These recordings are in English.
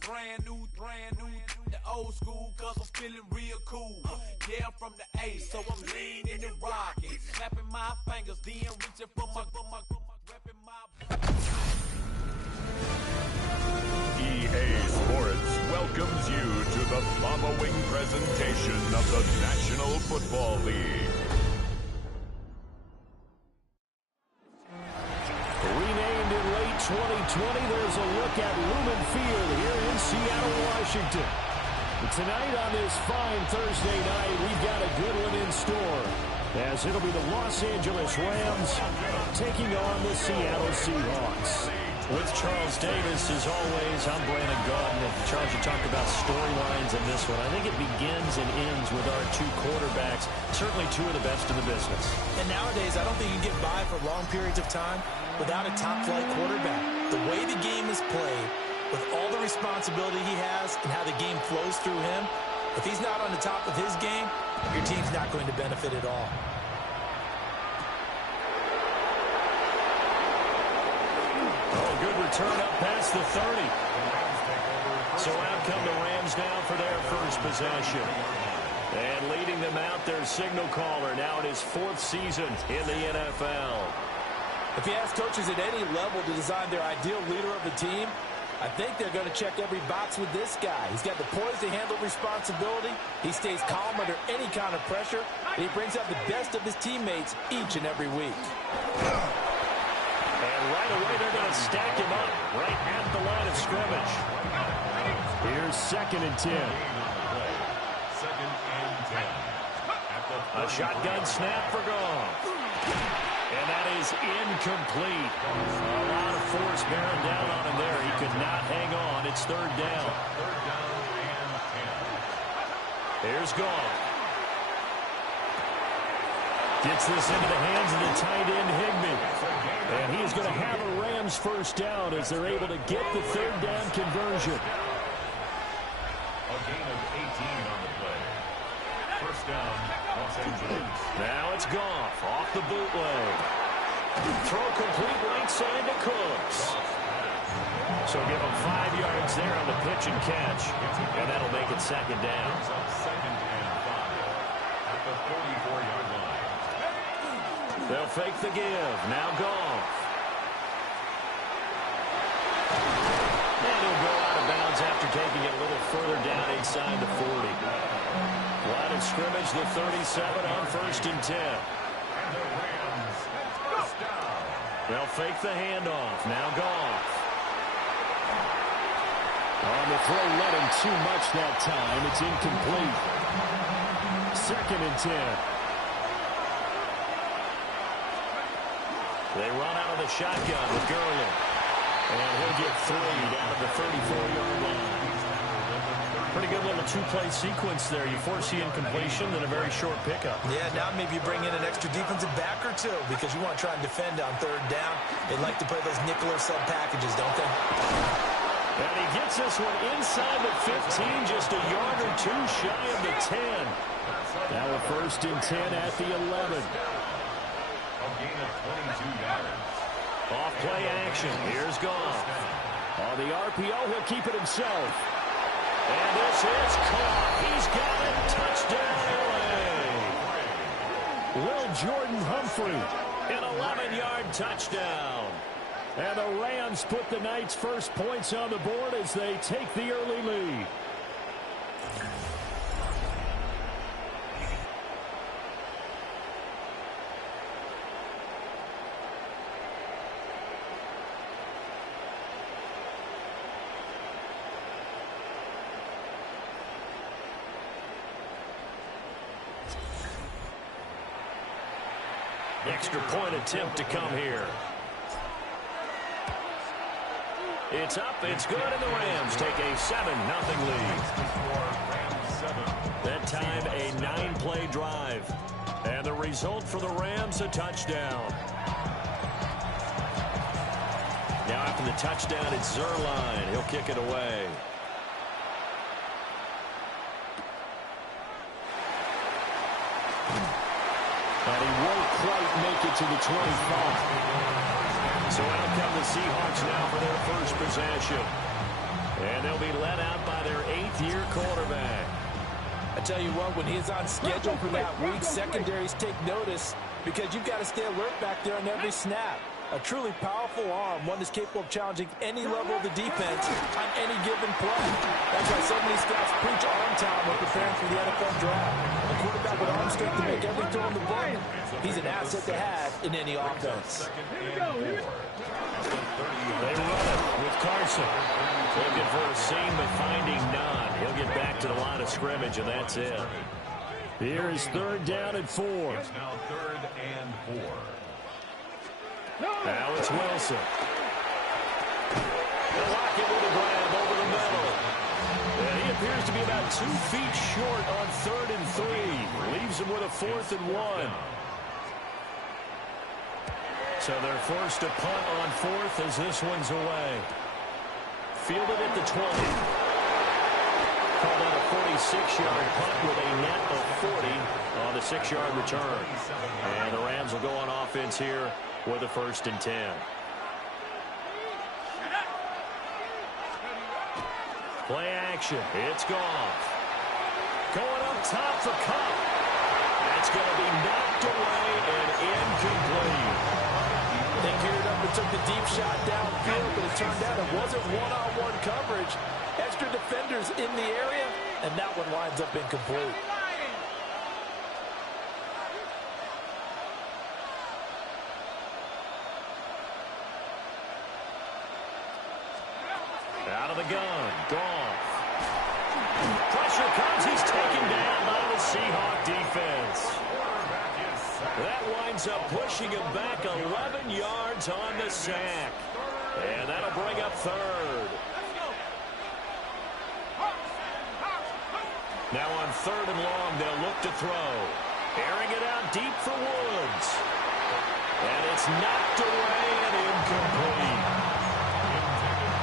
brand new, the old school, cause I'm feeling real cool. Yeah, I'm from the A, so I'm leaning and rocking, snapping my fingers, then reaching for my repping my. EA Sports welcomes you to the following presentation of the National Football League. Renamed in late 2020, there's a look at Lumen Field here in Seattle, Washington. But tonight on this fine Thursday night, we've got a good one in store, as it'll be the Los Angeles Rams taking on the Seattle Seahawks. With Charles Davis, as always, I'm Brandon Gaudin. And Charles, you talked about storylines in this one. I think it begins and ends with our two quarterbacks, certainly two of the best in the business. And nowadays, I don't think you can get by for long periods of time without a top-flight quarterback. The way the game is played, with all the responsibility he has and how the game flows through him, if he's not on the top of his game, your team's not going to benefit at all. Oh, good return up past the 30. So out come the Rams now for their first possession. And leading them out, their signal caller, now in his fourth season in the NFL. If you ask coaches at any level to design their ideal leader of a team, I think they're going to check every box with this guy. He's got the poise to handle responsibility. He stays calm under any kind of pressure. And he brings out the best of his teammates each and every week. And right away, they're going to stack him up right at the line of scrimmage. Here's 2nd and 10. A shotgun snap for Goff. And that is incomplete. A lot of force bearing down on him there. He could not hang on. It's 3rd down. Here's Goff. Gets this into the hands of the tight end, Higbee. And he's going to have a Rams first down as they're able to get the 3rd down conversion. A gain of 18 on the play. First down, Los Angeles. Now it's Goff off the bootleg. Throw complete right side to Cooks. So give him 5 yards there on the pitch and catch. And that'll make it 2nd down. 2nd and 5 at the 44-yard line. They'll fake the give. Now Goff. And he'll go out of bounds after taking it a little further down inside the 40. Line of scrimmage, the 37 on 1st and 10. And the Rams first down. They'll fake the handoff. Now Goff. On the throw, let him too much that time. It's incomplete. 2nd and 10. They run out of the shotgun with Gurley. And he'll get 3 down to the 34-yard line. Pretty good little two-play sequence there. You force the incompletion, then a very short pickup. Yeah, now maybe you bring in an extra defensive back or two because you want to try and defend on 3rd down. They like to play those nickel or sub packages, don't they? And he gets this one inside the 15, just a yard or two shy of the 10. Now a 1st and 10 at the 11. A gain of 22 yards. Off play action. Here's Goff. On the RPO, he'll keep it himself. And this is caught. He's got it. Touchdown, LA. Will Jordan Humphrey. An 11-yard touchdown. And the Rams put the night's first points on the board as they take the early lead. Extra point attempt to come here. It's up, it's good, and the Rams take a 7-0 lead. That time, a 9-play drive. And the result for the Rams, a touchdown. Now after the touchdown, it's Zerline. He'll kick it away. And he won't quite make it to the 25. So out come the Seahawks now for their first possession. And they'll be led out by their 8th-year quarterback. I tell you what, when he's on schedule for that week, secondaries take notice because you've got to stay alert back there on every snap. A truly powerful arm, one that's capable of challenging any level of the defense on any given play. That's why so many scouts preach arm talent when preparing for the NFL draft. A quarterback with arm strength to make every throw in the book. He's an asset to have in any offense. They run it with Carson. Looking for a seam, but finding none. He'll get back to the line of scrimmage, and that's it. Here is 3rd down and 4. It's now 3rd and 4. Now it's Wilson. The Lockett with a grab over the middle. And he appears to be about 2 feet short on 3rd and 3. Leaves him with a 4th and 1. So they're forced to punt on 4th as this one's away. Fielded at the 20. Called out a 46-yard punt with a net of 40 on the 6-yard return. And the Rams will go on offense here with a 1st and 10. Play action. It's Goff. Going up top for Cup. That's going to be knocked away and incomplete. They geared up and took the deep shot downfield, but it turned out it wasn't one-on-one coverage. Extra defenders in the area, and that one winds up incomplete. Out of the gun, Goff. Pressure comes, he's taken down by the Seahawks defense. That winds up pushing him back 11 yards on the sack. And that'll bring up 3rd. Now on 3rd and long, they'll look to throw. Airing it out deep for Woods. And it's knocked away and incomplete.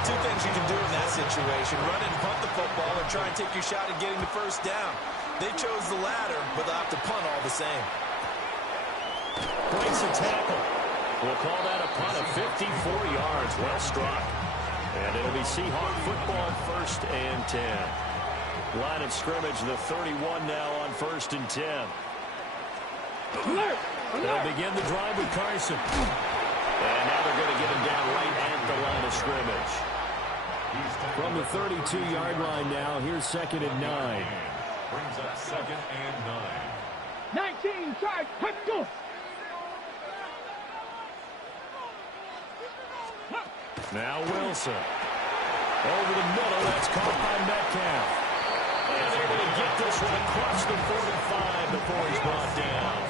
2 things you can do in that situation: run and punt the football, or try and take your shot at getting the 1st down. They chose the latter, but they'll have to punt all the same. Breaks a tackle. We'll call that a punt of 54 yards. Well struck. And it'll be Seahawk football, 1st and 10. Line of scrimmage, the 31 now on 1st and 10. They'll begin the drive with Carson. And now they're going to get him down right at the line of scrimmage. From the 32-yard line now, here's 2nd and 9. Brings up 2nd and 9. 19, charge, let's go. Now Wilson. Over the middle, that's caught by Metcalf. And they're going to get this one across the 45 before he's brought down.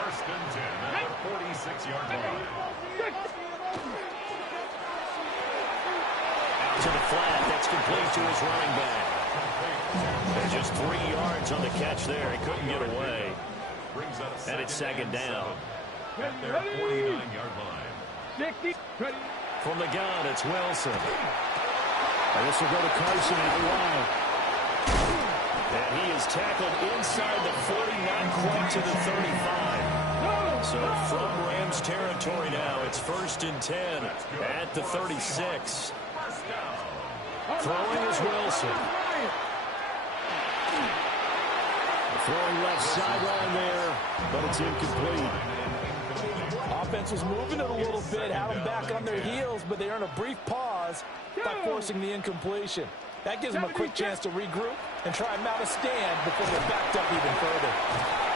1st and 10 at the 46-yard line. Out to the flat, that's complete to his running back. And just 3 yards on the catch there. He couldn't get away. And it's 2nd down. At their 49-yard line. 60, ready. From the gun, it's Wilson. And this will go to Carson at the line. And he is tackled inside the 40, not quite to the 35. So from Rams territory now, it's 1st and 10 at the 36. Throwing is Wilson. Throwing left sideline there, but it's incomplete. Offense was moving it a little bit, had them back on their heels, but they earn a brief pause by forcing the incompletion. That gives them a quick chance to regroup and try and mount a stand before they're backed up even further.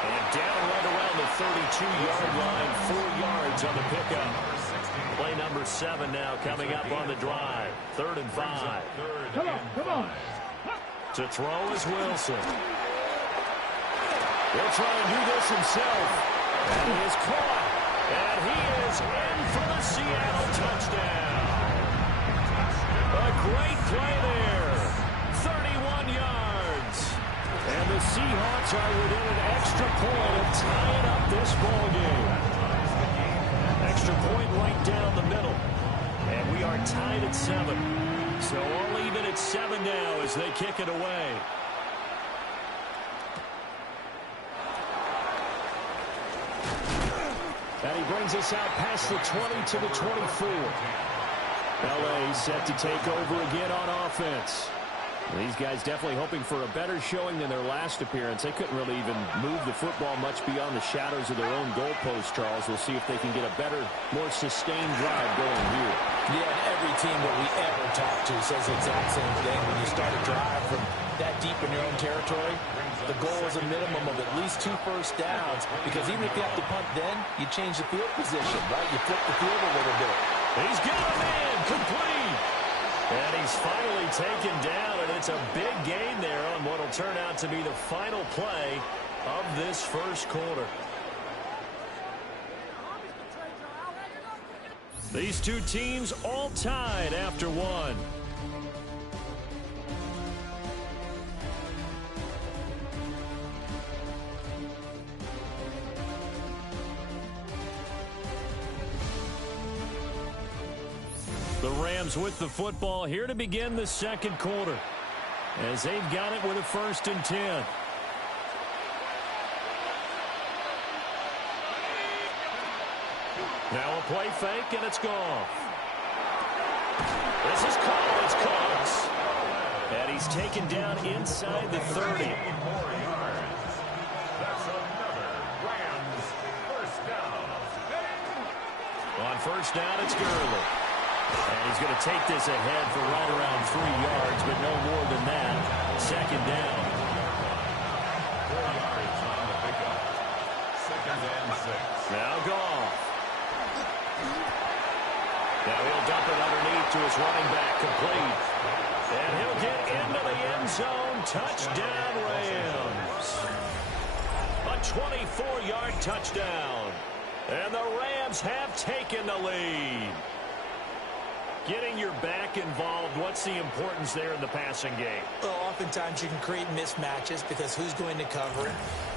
And down right around the 32-yard line, 4 yards on the pickup. Play number 7 now coming up on the drive. 3rd and 5. Come on, come on. To throw is Wilson. He'll try and do this himself. And he is caught. And he is in for the Seattle touchdown. A great play there. 31 yards. And the Seahawks are within an extra point of tying up this ball game. Extra point right down the middle. And we are tied at 7. So all even at 7 now as they kick it away. And he brings us out past the 20 to the 24. L.A. set to take over again on offense. These guys definitely hoping for a better showing than their last appearance. They couldn't really even move the football much beyond the shadows of their own goalpost, Charles. We'll see if they can get a better, more sustained drive going here. Yeah, and every team that we ever talk to says the exact same thing. When you start a drive from that deep in your own territory, the goal is a minimum of at least 2 first downs, because even if you have to punt then, you change the field position, right? You flip the field a little bit. He's got a man complete. And he's finally taken down, and it's a big gain there on what will turn out to be the final play of this first quarter. These two teams all tied after one. The Rams with the football here to begin the second quarter, as they've got it with a 1st and 10. Now a play fake, and it's gone. This is called. It's Cox. And he's taken down inside the 30. That's another Rams first down. On first down, it's Gurley. And he's going to take this ahead for right around 3 yards, but no more than that. Second down. 4 yards on the pickup. 2nd and 6. Now Goff. Now he'll dump it underneath to his running back, complete. And he'll get into the end zone. Touchdown, Rams. A 24-yard touchdown. And the Rams have taken the lead. Getting your back involved, what's the importance there in the passing game? Well, oftentimes you can create mismatches because who's going to cover it?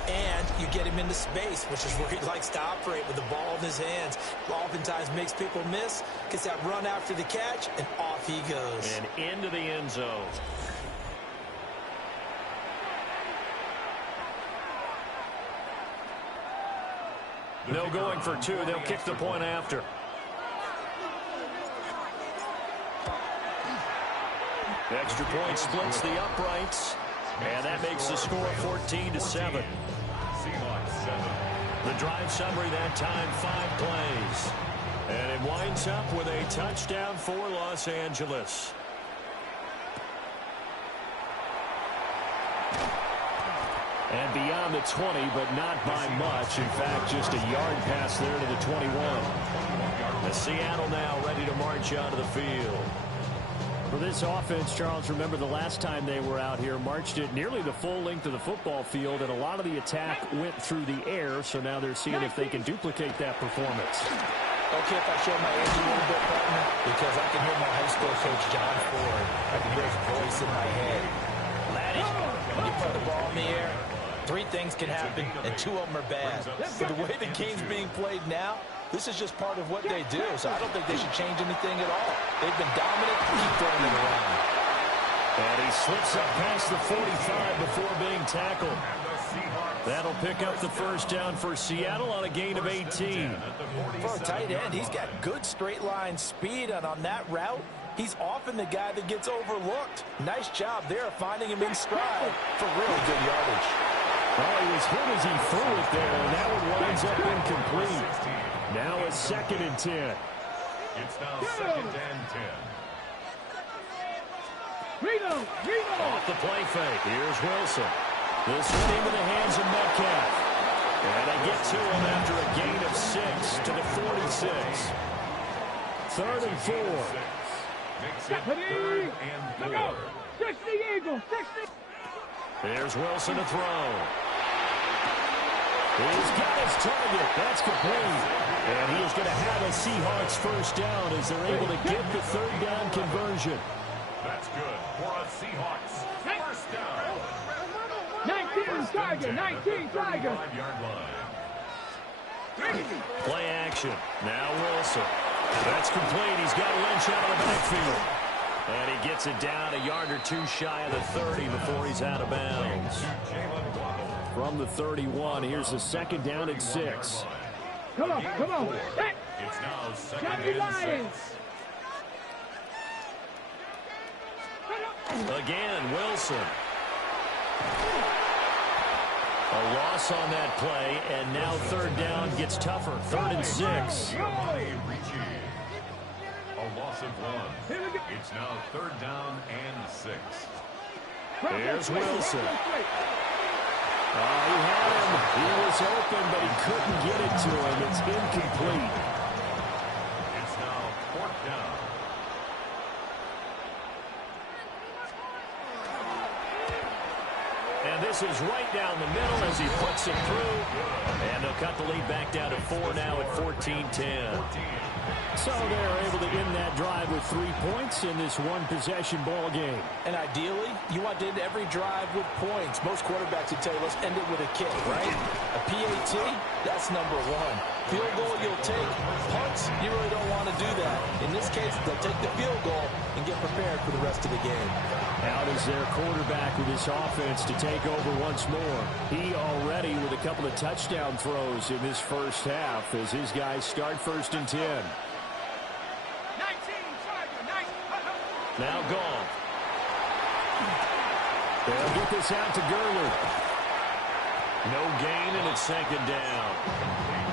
And you get him into space, which is where he likes to operate with the ball in his hands. Oftentimes makes people miss, gets that run after the catch, and off he goes. And into the end zone. No going for 2. They'll kick the point after. Extra point splits the uprights, and that makes the score 14-7. Seahawks 7. The drive summary that time, 5 plays. And it winds up with a touchdown for Los Angeles. And beyond the 20, but not by much. In fact, just a yard pass there to the 21. As Seattle now ready to march onto the field. For this offense, Charles, remember the last time they were out here, marched it nearly the full length of the football field, and a lot of the attack went through the air, so now they're seeing if they can duplicate that performance. Okay, if I show my age a little bit, partner, because I can hear my high school coach, John Ford. I can hear his voice in my head. Laddie, when you put the ball in the air, 3 things can happen, and 2 of them are bad. But the way the game's being played now, this is just part of what they do, so I don't think they should change anything at all. They've been dominant. Keep throwing it around. And he slips up past the 45 before being tackled. That'll pick up the first down for Seattle on a gain of 18. For a tight end, he's got good straight line speed, and on that route, he's often the guy that gets overlooked. Nice job there finding him in stride for really good yardage. Well, he was hit as he threw it there, and that one winds up incomplete. Now a 2nd and 10. It's now 2nd and 10. Off the play fake. Here's Wilson. This one into the hands of Metcalf. And they get to him after a gain of 6 to the 46. 3rd and 4. Makes it 3rd and 4. 60 Eagles, 60. Here's Wilson to throw. He's got his target. That's complete. And he is going to have a Seahawks first down as they're able to get the 3rd down conversion. That's good for a Seahawks first down. 19 Tiger, 19 Tiger. 5-yard line. Play action. Now Wilson. That's complete. He's got Lynch out of the backfield. And he gets it down a yard or 2 shy of the 30 before he's out of bounds. From the 31, here's the 2nd down and 6. Come on, come on. It's now 2nd and 6. Wilson. A loss on that play, and now third down gets tougher. 3rd and 6. A loss of 1. It's now 3rd down and 6. Here's Wilson. He had him. He was open, but he couldn't get it to him. It's incomplete. It's now 4th down. And this is right down the middle as he puts it through. And they'll cut the lead back down to 4 now at 14-10. So they're able to end that drive with 3 points in this one-possession ball game. And ideally, you want to end every drive with points. Most quarterbacks would tell you, let's end it with a kick, right? A PAT, that's number 1. Field goal you'll take. Punts, you really don't want to do that. In this case, they'll take the field goal and get prepared for the rest of the game. Out is their quarterback with his offense to take over once more. He already with a couple of touchdown throws in this first half as his guys start 1st and 10. Now gone. They'll get this out to Gurley. No gain, and it's 2nd down.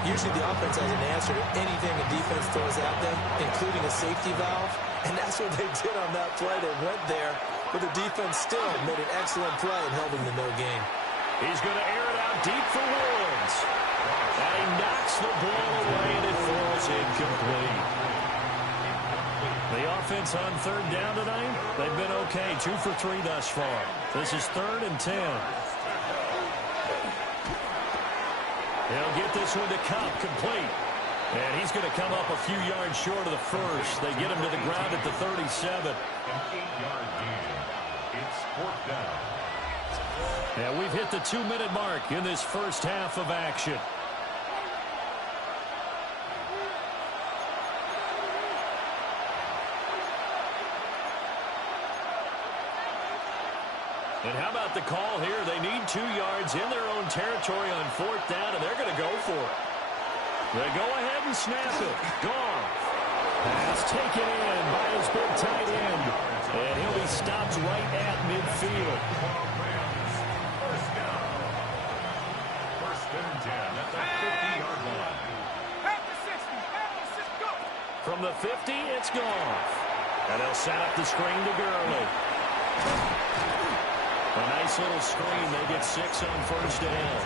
Usually the offense has an answer to anything a defense throws at them, including a safety valve. And that's what they did on that play. They went there, but the defense still made an excellent play and held them to no gain. He's going to air it out deep for Woods. And he knocks the ball away, and it falls incomplete. The offense on 3rd down tonight, they've been okay. 2 for 3 thus far. This is 3rd and 10. They'll get this one to Cup, complete. And he's going to come up a few yards short of the first. They get him to the ground at the 37. An 8-yard gain. It's 4th down. And we've hit the 2-minute mark in this first half of action. And how about the call here? They need 2 yards in their own territory on 4th down, and they're going to go for it. They go ahead and snap it. Gone. Pass taken in by his big tight end. And he'll be stopped right at midfield. First down. 1st and 10 at the 50-yard line. From the 50, it's gone. And they'll set up the screen to Gurley. A nice little screen. They get 6 on 1st down.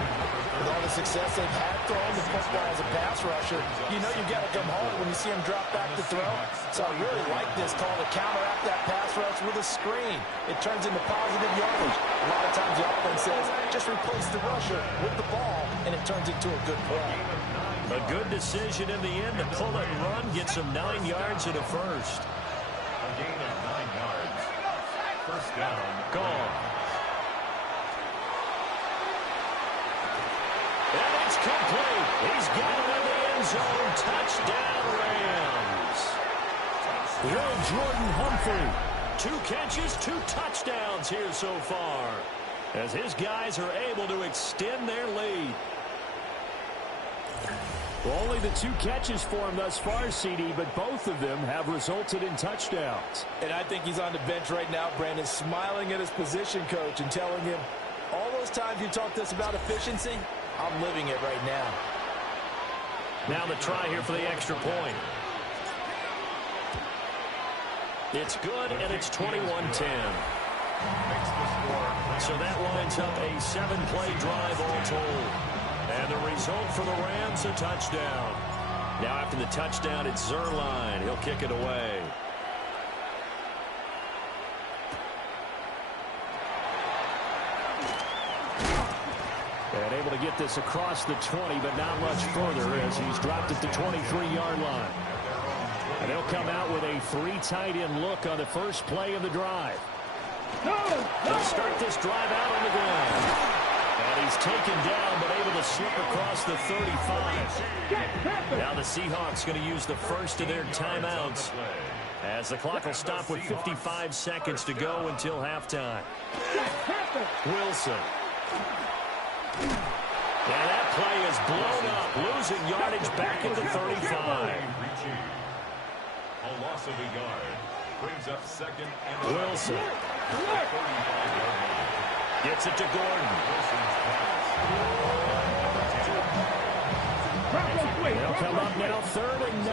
With all the success they've had throwing the football as a pass rusher, you know you've got to come home when you see him drop back to throw. So I really like this call to counteract that pass rush with a screen. It turns into positive yardage. A lot of times the offense says, just replace the rusher with the ball, and it turns into a good play. A good decision in the end to pull it and run, gets him 9 yards and a first. A gain of 9 yards. 1st down. Gone. And it's complete. He's got it in the end zone. Touchdown, Rams. Will Jordan Humphrey. 2 catches, 2 touchdowns here so far, as his guys are able to extend their lead. Well, only the 2 catches for him thus far, CD, but both of them have resulted in touchdowns. And I think he's on the bench right now, Brandon, smiling at his position coach and telling him, all those times you talked to us about efficiency, I'm living it right now. Now the try here for the extra point. It's good, and it's 21-10. So that lines up a 7-play drive all told. And the result for the Rams, a touchdown. Now after the touchdown, it's Zerline. He'll kick it away. And able to get this across the 20, but not much further as he's dropped at the 23-yard line. And they'll come out with a 3 tight end look on the first play of the drive. They'll start this drive out on the ground. And he's taken down, but able to slip across the 35. Now the Seahawks going to use the first of their timeouts, as the clock will stop with 55 seconds to go until halftime. Wilson. And that play is blown up, losing yardage back at the 35. A loss of a yard. Brings up second and Wilson. Gets it to Gordon. They'll come up now 3rd and 9.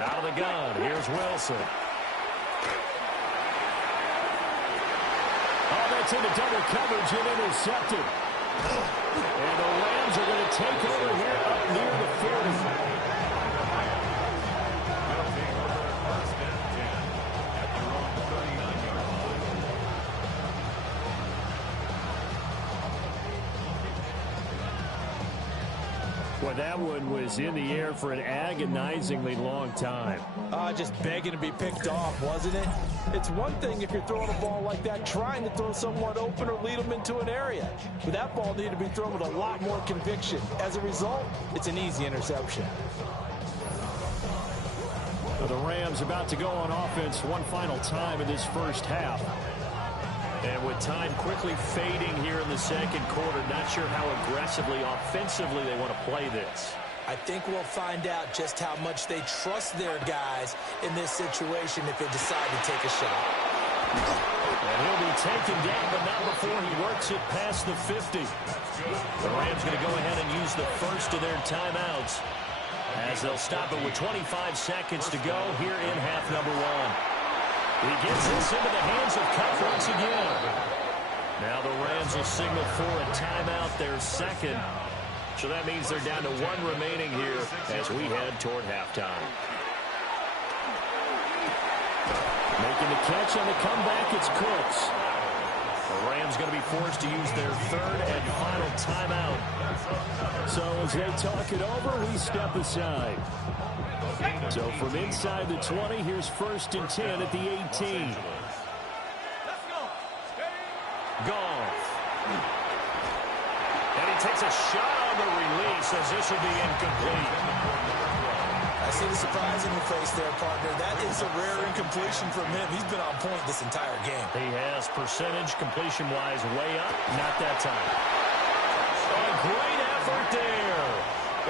Out of the gun, here's Wilson. Oh, that's into double coverage and intercepted. And the Rams are going to take over here up near the 40. Well, that one was in the air for an agonizingly long time. Just begging to be picked off, wasn't it? It's one thing if you're throwing a ball like that, trying to throw someone open or lead them into an area. But that ball needed to be thrown with a lot more conviction. As a result, it's an easy interception. The Rams about to go on offense one final time in this first half. And with time quickly fading here in the second quarter, not sure how aggressively, offensively they want to play this. I think we'll find out just how much they trust their guys in this situation if they decide to take a shot. And he'll be taken down, but not before he works it past the 50. The Rams going to go ahead and use the first of their timeouts as they'll stop it with 25 seconds to go here in half number 1. He gets this into the hands of Cup once again. Now the Rams will signal for a timeout, their second. So that means they're down to 1 remaining here as we head toward halftime. Making the catch on the comeback, it's Cooks. The Rams going to be forced to use their 3rd and final timeout. So as they talk it over, we step aside. So from inside the 20, here's 1st and 10 at the 18. Goff. And he takes a shot on the release as this will be incomplete. I see the surprise in your face there, partner. That is a rare incompletion from him. He's been on point this entire game. He has percentage completion-wise way up. Not that time. A great effort there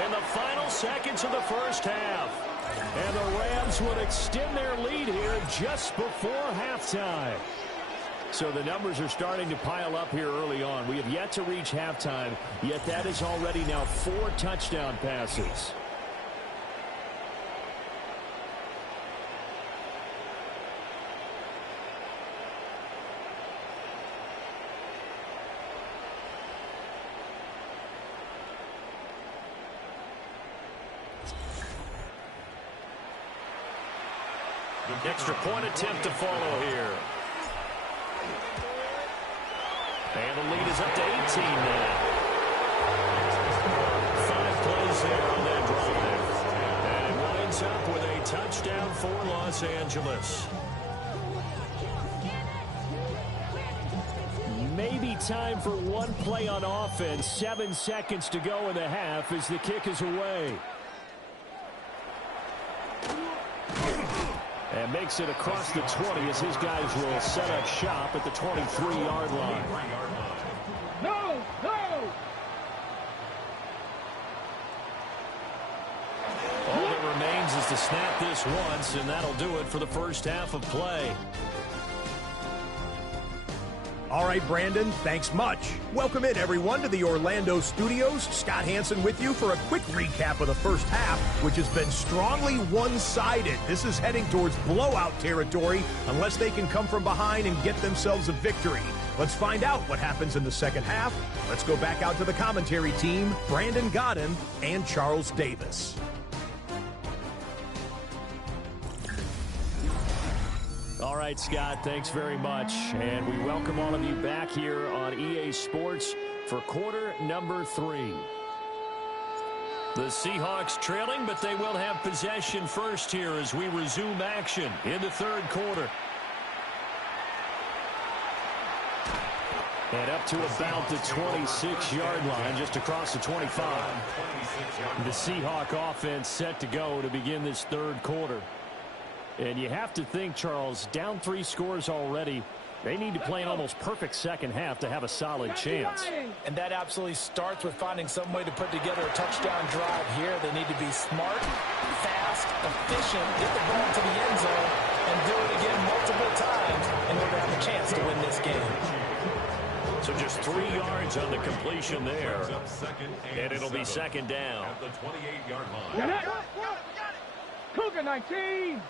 in the final seconds of the first half. And the Rams would extend their lead here just before halftime. So the numbers are starting to pile up here early on. We have yet to reach halftime, yet that is already now 4 touchdown passes. Extra point attempt to follow here. And the lead is up to 18 now. 5 plays there on that drive. And it winds up with a touchdown for Los Angeles. Maybe time for one play on offense. 7 seconds to go in the half as the kick is away. And makes it across the 20 as his guys will set up shop at the 23-yard line. No! All that remains is to snap this once, and that'll do it for the first half of play. All right, Brandon, thanks much. Welcome in, everyone, to the Orlando studios. Scott Hansen with you for a quick recap of the first half, which has been strongly one-sided. This is heading towards blowout territory unless they can come from behind and get themselves a victory. Let's find out what happens in the second half. Let's go back out to the commentary team, Brandon Godden and Charles Davis. All right, Scott, thanks very much. And we welcome all of you back here on EA Sports for quarter number 3. The Seahawks trailing, but they will have possession first here as we resume action in the third quarter. And up to about the 26-yard line, just across the 25. The Seahawk offense set to go to begin this third quarter. And you have to think, Charles, down 3 scores already. They need to play an almost perfect second half to have a solid chance. And that absolutely starts with finding some way to put together a touchdown drive here. They need to be smart, fast, efficient, get the ball to the end zone, and do it again multiple times in order to have a chance to win this game. So just 3 yards on the completion there. And it'll be second down. At the 28-yard line. Cougar 19.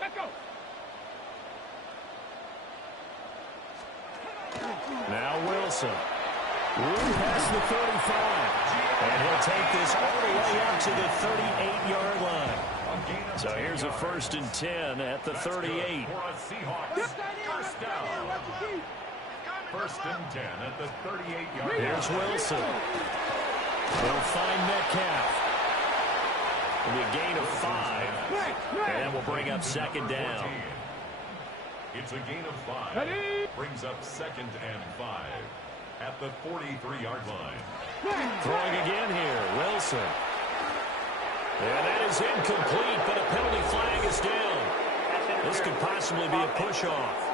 Let's go. Now Wilson. Room past the 35. And he'll take this all the way out to the 38-yard line. So here's a 1st and 10 at the 38. First and 10 at the 38-yard line. Here's Wilson. They'll find Metcalf. It'll be a gain of 5. And we'll bring up second down. It's a gain of 5. Brings up 2nd and 5 at the 43-yard line. Throwing again here, Wilson. And that is incomplete, but a penalty flag is down. This could possibly be a push-off.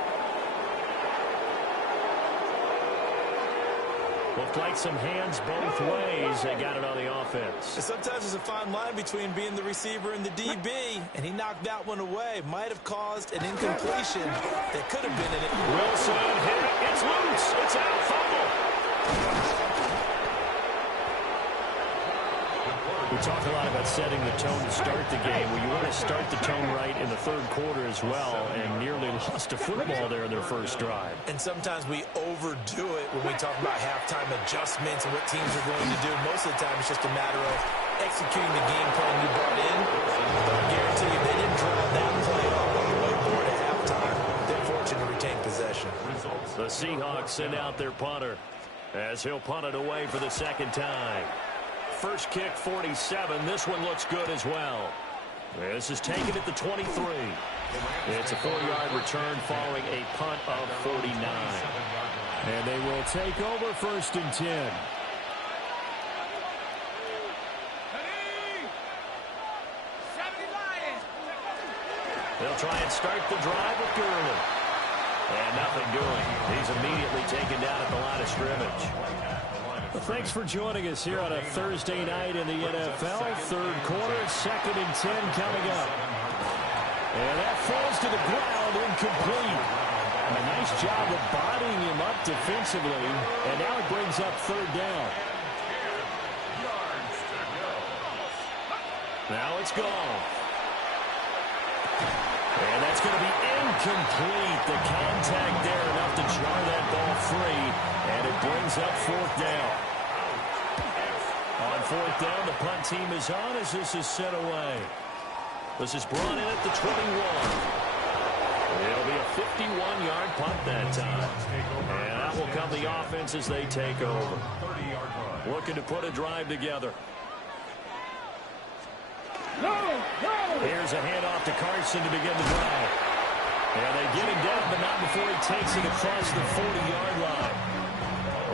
Looked like some hands both ways. They got it on the offense. And sometimes there's a fine line between being the receiver and the DB, and he knocked that one away. Might have caused an incompletion that could have been in it. Wilson hit it. It's loose. It's out. Fumble. We talk a lot about setting the tone to start the game. Well, you want to start the tone right in the third quarter as well, and nearly lost a football there in their first drive. And sometimes we overdo it when we talk about halftime adjustments and what teams are going to do. Most of the time, it's just a matter of executing the game plan you brought in. But I guarantee you, they didn't draw that play up on the whiteboard at halftime. They're fortunate to retain possession. The Seahawks send out their punter as he'll punt it away for the second time. First kick, 47. This one looks good as well. This is taken at the 23. It's a 4-yard return following a punt of 49. And they will take over 1st and 10. They'll try and start the drive with Gurley. And nothing doing. He's immediately taken down at the line of scrimmage. Well, thanks for joining us here on a Thursday night in the NFL. Third quarter, 2nd and 10 coming up. And that falls to the ground, incomplete. A nice job of bodying him up defensively. And now it brings up 3rd down. Now it's gone. And that's going to be incomplete. The contact there enough to jar that ball free. And it brings up 4th down. On 4th down, the punt team is on as this is set away. This is brought in at the 21. It'll be a 51-yard punt that time. And that will come the offense as they take over. Looking to put a drive together. Here's a handoff to Carson to begin the drive. And they get him down, but not before he takes it across the 40-yard line.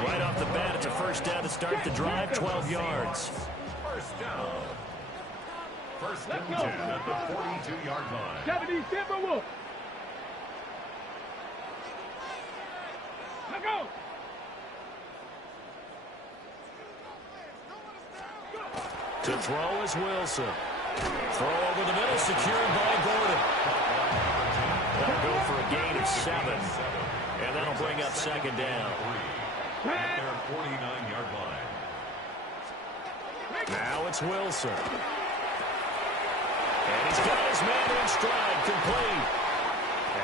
Right off the bat, it's a 1st down to start the drive, 12 yards. First down. 1st and 10 at the 42-yard line. Gotta be simple. Let's go. To throw is Wilson. Throw over the middle, secured by Gordon. That'll go for a gain of 7. And that'll bring up 2nd down. At their 49-yard line. Now it's Wilson. And he's got his man in stride, complete.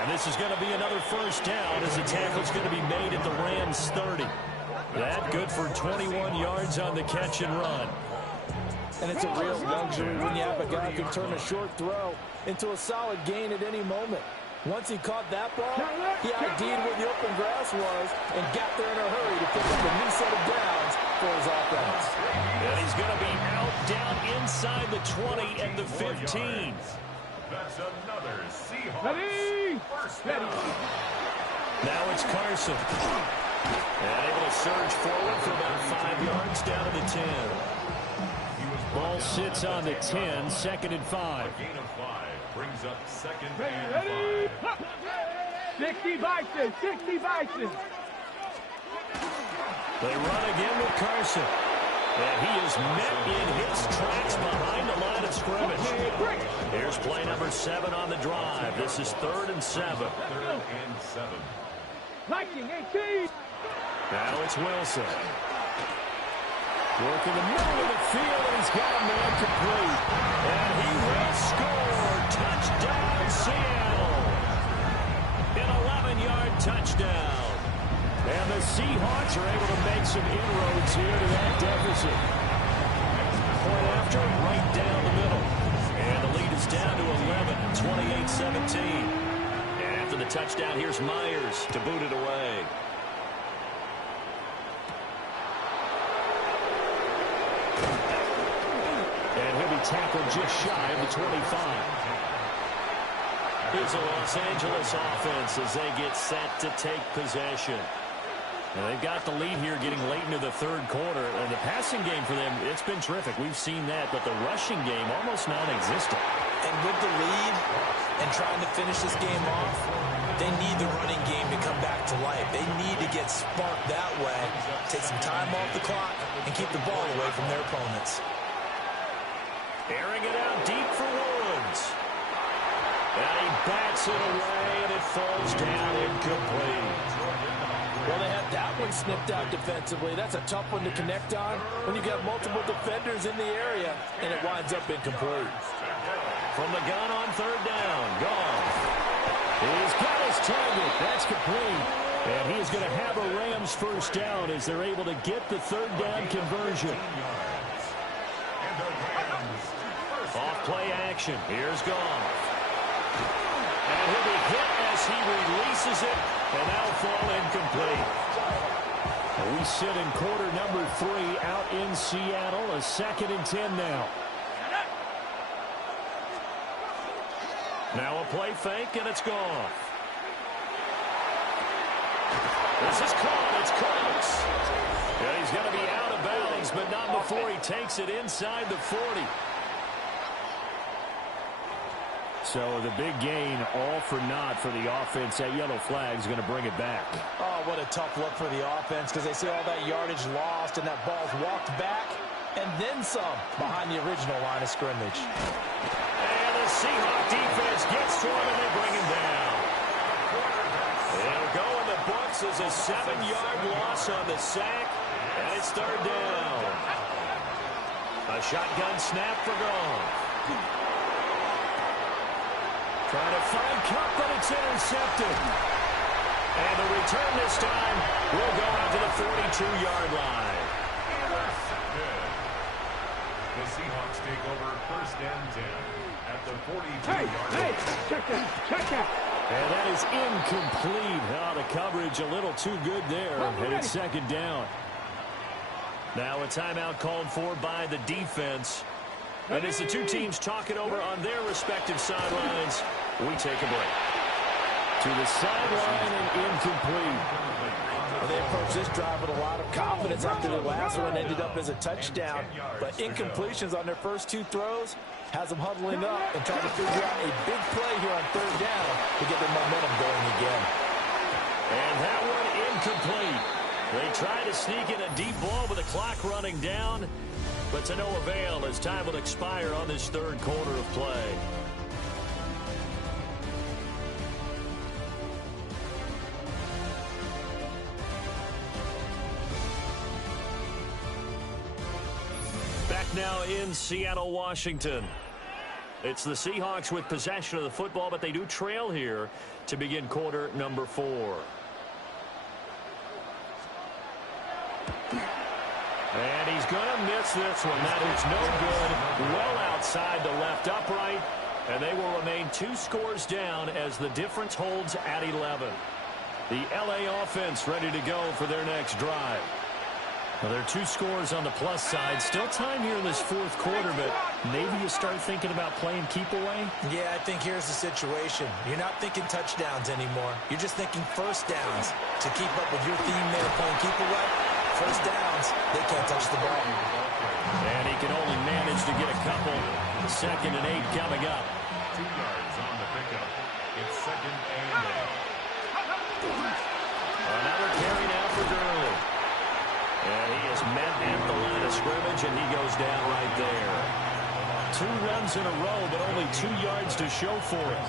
And this is going to be another 1st down as the tackle's going to be made at the Rams' 30. That good for 21 yards on the catch and run. And it's a real luxury when you have a guy who can turn a short throw into a solid gain at any moment. Once he caught that ball, he ID'd where the open grass was and got there in a hurry to pick up a new set of downs for his offense. And he's going to be out down inside the 20 and the 15. That's another Seahawks first down. Now it's Carson. And able to surge forward for about 5 yards down to the 10. Ball sits on the 10, 2nd and 5. Gain of 5. brings up second and Ready? 5. 60 Bison, 60 Bison. They run again with Carson. And he is met in his tracks behind the line of scrimmage. Here's play number 7 on the drive. This is 3rd and 7. 3rd and 7. Liking 18. Now it's Wilson. Working the middle of the field, and he's got a man complete. And he will score. Touchdown, Seattle. An 11-yard touchdown. And the Seahawks are able to make some inroads here to that deficit. Point after, right down the middle. And the lead is down to 11, 28-17. And after the touchdown, here's Myers to boot it away. And he'll be tackled just shy of the 25. Here's a Los Angeles offense as they get set to take possession. And they've got the lead here getting late into the 3rd quarter. And the passing game for them, it's been terrific. We've seen that. But the rushing game, almost non-existent. And with the lead and trying to finish this game off, they need the running game to come back to life. They need to get sparked that way, take some time off the clock, and keep the ball away from their opponents. Airing it out deep for Woods. And he bats it away, and it falls down incomplete. Well, they had that one snipped out defensively. That's a tough one to connect on when you've got multiple defenders in the area, and it winds up incomplete. From the gun on 3rd down, Goff. He's got his target. That's complete. And he is going to have a Rams first down as they're able to get the 3rd down conversion. Off play action. Here's Goff. And he'll be hit as he releases it, and that'll fall incomplete. We sit in quarter number 3 out in Seattle. A 2nd and 10 now. Now a play fake, and it's Goff. This is caught. It's Cooks. And he's going to be out of bounds, but not before he takes it inside the 40. So the big gain, all for naught for the offense. That yellow flag is going to bring it back. Oh, what a tough look for the offense because they see all that yardage lost and that ball's walked back and then some behind the original line of scrimmage. And the Seahawks defense gets to him and they bring him down. It'll go in the books as a 7-yard loss on the sack, and it's 3rd down. A shotgun snap for Goff. Trying to find Cup, but it's intercepted. And the return this time will go out to the 42-yard line. The Seahawks take over 1st and 10 at the 42-yard line. Hey, check that. And that is incomplete. Oh, the coverage a little too good there. And it's 2nd down. Now a timeout called for by the defense. And as the two teams talk it over on their respective sidelines, we take a break. To the sideline and incomplete. Well, they approached this drive with a lot of confidence after the last one ended up as a touchdown. But incompletions on their first 2 throws has them huddling up and trying to figure out a big play here on 3rd down to get their momentum going again. And that one incomplete. They try to sneak in a deep ball with the clock running down, but to no avail as time will expire on this 3rd quarter of play. Back now in Seattle, Washington. It's the Seahawks with possession of the football, but they do trail here to begin quarter number 4. And he's going to miss this one. That is no good. Well outside the left upright. And they will remain 2 scores down as the difference holds at 11. The LA offense ready to go for their next drive. Well, there are 2 scores on the plus side. Still time here in this 4th quarter, but maybe you start thinking about playing keep away? Yeah, I think here's the situation. You're not thinking touchdowns anymore. You're just thinking first downs. To keep up with your theme there playing keep away, first downs, they can't touch the ball. And he can only manage to get a couple. 2nd and 8 coming up. yards on the pickup. It's 2nd and 8. Another carry now for Gurley. And he is met at the line of scrimmage, and he goes down right there. 2 runs in a row, but only 2 yards to show for it.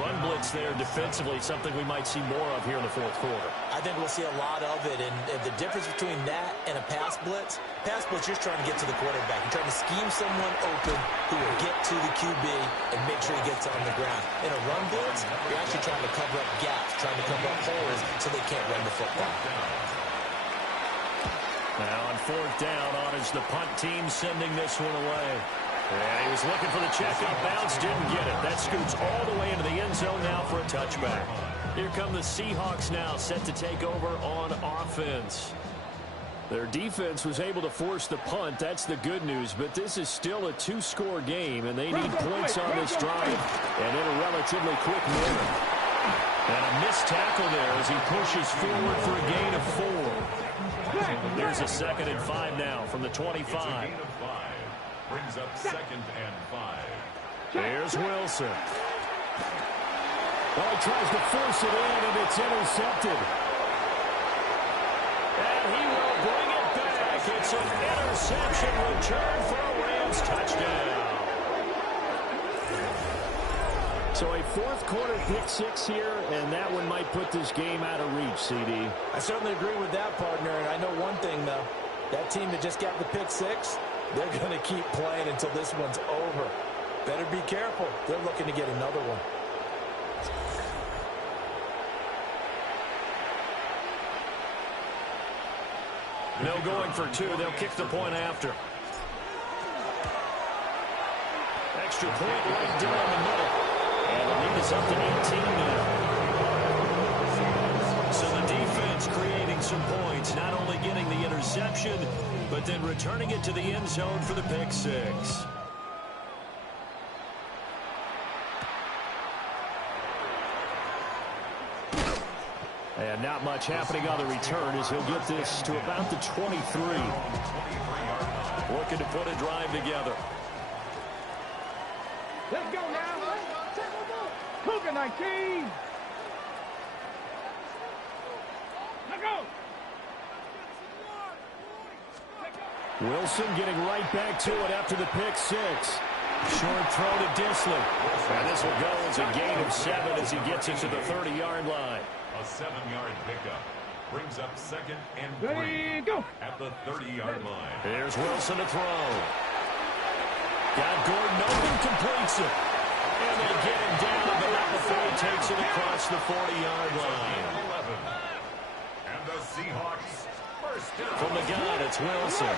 Run blitz there defensively, something we might see more of here in the 4th quarter. I think we'll see a lot of it, and the difference between that and a pass blitz, you're trying to get to the quarterback. You're trying to scheme someone open who will get to the QB and make sure he gets on the ground. In a run blitz, you're actually trying to cover up gaps, trying to cover up holes so they can't run the football. Now on 4th down, on is the punt team sending this one away. And he was looking for the checkup bounce, didn't get it. That scoots all the way into the end zone now for a touchback. Here come the Seahawks now, set to take over on offense. Their defense was able to force the punt. That's the good news, but this is still a 2-score game, and they need points on this drive and in a relatively quick manner. And a missed tackle there as he pushes forward for a gain of 4. There's a 2nd and 5 now from the 25. Brings up 2nd and 5. Here's Wilson. Well, he tries to force it in, and it's intercepted. And he will bring it back. It's an interception return for a Rams touchdown. So a 4th quarter pick 6 here, and that one might put this game out of reach, CD. I certainly agree with that, partner, and I know one thing, though. That team that just got the pick 6, they're going to keep playing until this one's over. Better be careful. They're looking to get another one. No going for 2. They'll kick the point after. Extra point right down the middle. And the lead is up to 18 now. So the defense creating some points, not only getting the interception, but then returning it to the end zone for the pick 6. And not much happening on the return as he'll get this to about the 23. Looking to put a drive together. Let's go now. Cougar 19. Let's go. Wilson getting right back to it after the pick 6. Short throw to Disley. And this will go as a gain of 7 as he gets it to the 30-yard line. A 7-yard pickup. Brings up 2nd and 3 at the 30-yard line. Here's Wilson to throw. Got Gordon open, completes it. And they get him down, but not before he takes it across the 40-yard line. 11. And the Seahawks first down. From the gun, it's Wilson.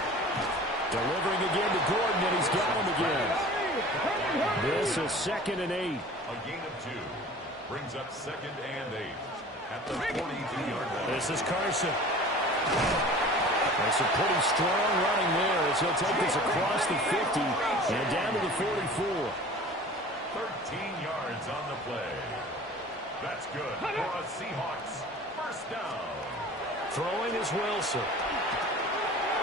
Delivering again to Gordon, and he's got him again. This is 2nd and 8. A gain of 2. Brings up 2nd and 8 at the 42-yard line. This is Carson. There's some pretty strong running there as he'll take this across the 50 and down to the 44. 13 yards on the play. That's good for a Seahawks first down. Throwing is Wilson.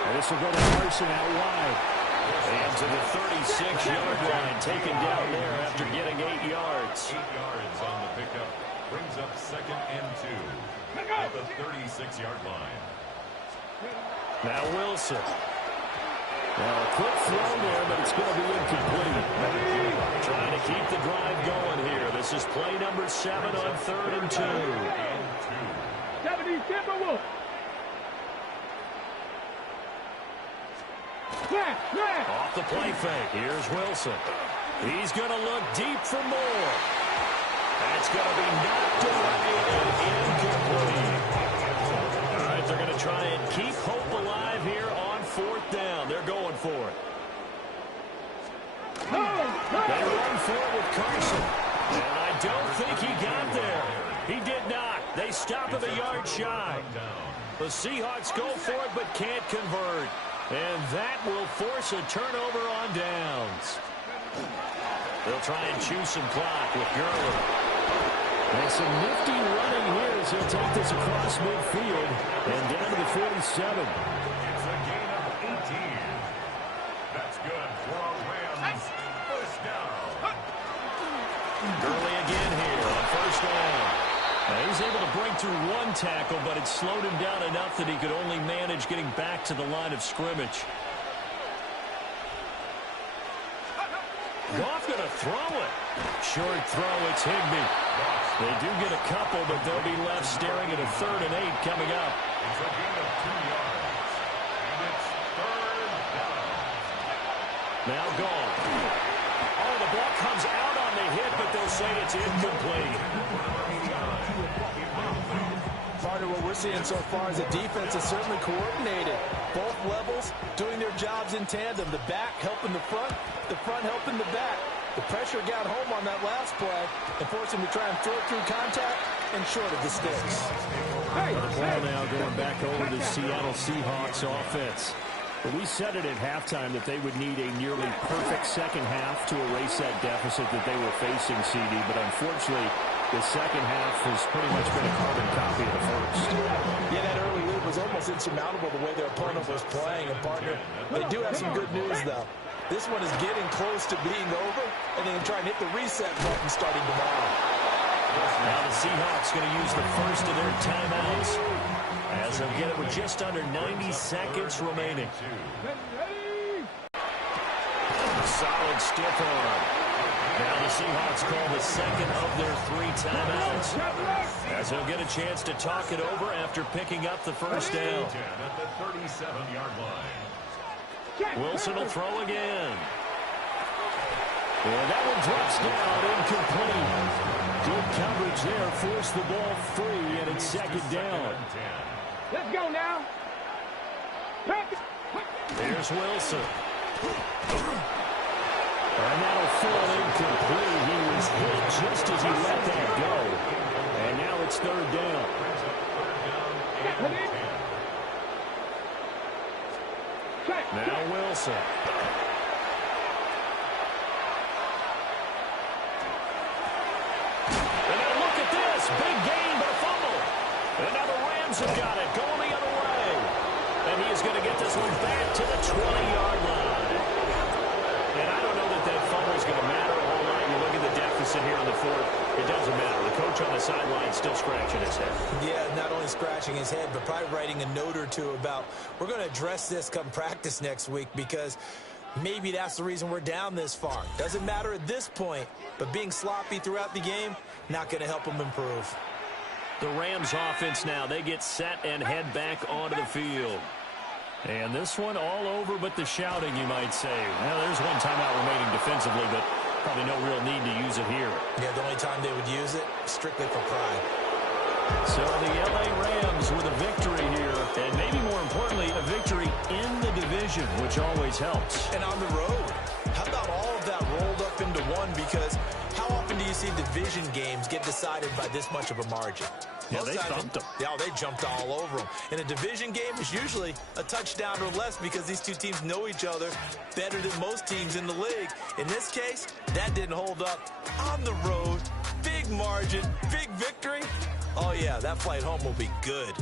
And this will go to Carson out wide. And to the 36-yard line, taken down there after getting 8 yards. 8 yards on the pickup. Brings up 2nd and 2 at the 36-yard line. Now Wilson. Now a quick throw there, but it's going to be incomplete. Trying to keep the drive going here. This is play number 7 on 3rd and 2. 70 Timberwolves. Off the play fake. Here's Wilson. He's going to look deep for more. That's going to be knocked away and incomplete. All right, they're going to try and keep hope alive here on 4th down. They're going for it. They run for it with Carson. And I don't think he got there. He did not. They stop him a yard shy. The Seahawks go for it but can't convert. And that will force a turnover on downs. They'll try and chew some clock with Gurley. And some nifty running here as he'll take this across midfield and down to the 47. It's a gain of 18. That's good for a Rams first down. Gurley again here on first down. He's able to break through one tackle, but it slowed him down enough that he could only manage getting back to the line of scrimmage. Goff going to throw it. Short throw, it's Higbee. They do get a couple, but they'll be left staring at a 3rd and 8 coming up. It's a gain of 2 yards. And it's 3rd down. Now Goff. Oh, the ball comes out on the hit, but they'll say it's incomplete. Partner, what we're seeing so far is the defense is certainly coordinated. Both levels doing their jobs in tandem. The back helping the front helping the back. The pressure got home on that last play and forced him to try and throw it through contact and short of the sticks. The ball now going back over to Seattle Seahawks offense. But we said it at halftime that they would need a nearly perfect second half to erase that deficit that they were facing, CD. But unfortunately, the second half has pretty much been a carbon copy of the first. Yeah, that early lead was almost insurmountable the way their opponent was playing. And partner, they do have some good news, though. This one is getting close to being over, and then try and hit the reset button starting tomorrow. Now the Seahawks going to use the first of their timeouts, as they'll get it with just under 90 seconds remaining. Solid stiff arm. Now the Seahawks call the second of their 3 timeouts, as they'll get a chance to talk it over after picking up the first down. At the 37-yard line. Wilson will throw again. And that one drops down, incomplete. Good coverage there, forced the ball free, and it's second down. Let's go now. There's Wilson. And that'll fall incomplete. He was hit just as he let that go. And now it's 3rd down. Now Wilson. And now look at this. Big gain, but a fumble. And now the Rams have got it, going the other way. And he is going to get this one back to the 20-yard line. And I don't know that that fumble is going to matter a whole lot. You look at the deficit here in the 4th. It doesn't matter. The coach on the sideline still scratching his head. Yeah, not only scratching his head, but probably writing a note or two about, we're going to address this come practice next week, because maybe that's the reason we're down this far. Doesn't matter at this point, but being sloppy throughout the game, not going to help him improve. The Rams offense now, they get set and head back onto the field. And this one all over but the shouting, you might say. Well, there's one timeout remaining defensively, but probably no real need to use it here. Yeah, the only time they would use it, strictly for pride. So the L.A. Rams with a victory here, and maybe more importantly, a victory in the division, which always helps. And on the road. How about all of that rolled up into one? Because how often do you see division games get decided by this much of a margin? Yeah, they thumped them. Yeah, they jumped all over them. In a division game, it's usually a touchdown or less because these two teams know each other better than most teams in the league. In this case, that didn't hold up. On the road, big margin, big victory. Oh, yeah, that flight home will be good.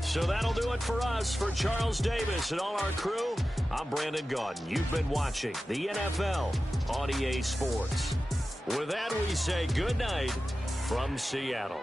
So that'll do it for us. For Charles Davis and all our crew, I'm Brandon Gaudin. You've been watching the NFL on EA Sports. With that, we say good night from Seattle.